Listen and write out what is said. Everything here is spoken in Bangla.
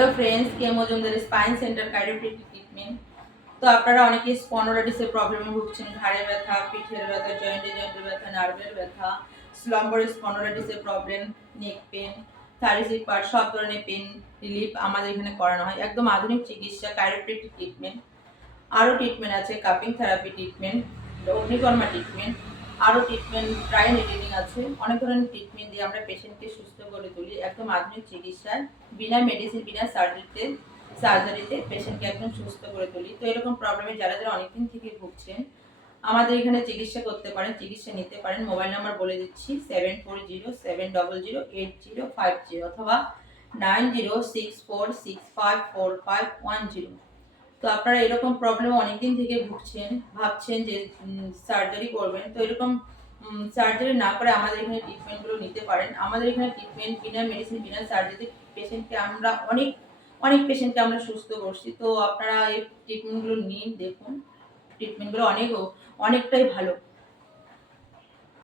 Hello friends, K Majumdar spine centre chiropractic treatment. তো আপনারা অনেকেই স্পন্ডোলাইটিসের প্রবলেমে ভুগছেন, ঘাড়ে ব্যথা, পিঠের ব্যথা, জয়েন্টে ব্যথা, নার্ভের ব্যথা, স্লম্বার স্পন্ডোলাইটিসের problem, neck pain, thyroid part, সব ধরনের পেন রিলিফ আমাদের এখানে করানো হয়। একদম আধুনিক চিকিৎসা, কাইরোপ্র্যাকটিক ট্রিটমেন্ট। আরও ট্রিটমেন্ট আছে, কাপিং থেরাপি ট্রিটমেন্ট, অগ্নিকর্মা ট্রিটমেন্ট, আরও ট্রিটমেন্ট, ড্রাই নিডলিং আছে। অনেক ধরনের ট্রিটমেন্ট দিয়ে আমরা পেশেন্টকে সুস্থ করে তুলি। একদম আধুনিক চিকিৎসায় বিনা মেডিসিন, বিনা সার্জারিতে পেশেন্টকে একদম সুস্থ করে তুলি। তো এরকম প্রবলেমে যারা যারা অনেকদিন থেকে ভুগছেন আমাদের এখানে চিকিৎসা করতে পারেন, চিকিৎসা নিতে পারেন। মোবাইল নাম্বার বলে দিচ্ছি 7407008050 অথবা 9064654510। তো আপনারা এরকম প্রবলেম অনেকদিন থেকে ভুগছেন, ভাবছেন যে সার্জারি করবেন, তো এরকম সার্জারি না করে আমাদের এখানে ট্রিটমেন্টগুলো নিতে পারেন। আমাদের এখানে ট্রিটমেন্ট বিনা মেডিসিন, বিনা সার্জারি পেশেন্টকে আমরা অনেক অনেক পেশেন্টকে আমরা সুস্থ করছি। তো আপনারা এই ট্রিটমেন্টগুলো নিন, দেখুন ট্রিটমেন্টগুলো অনেকটাই ভালো।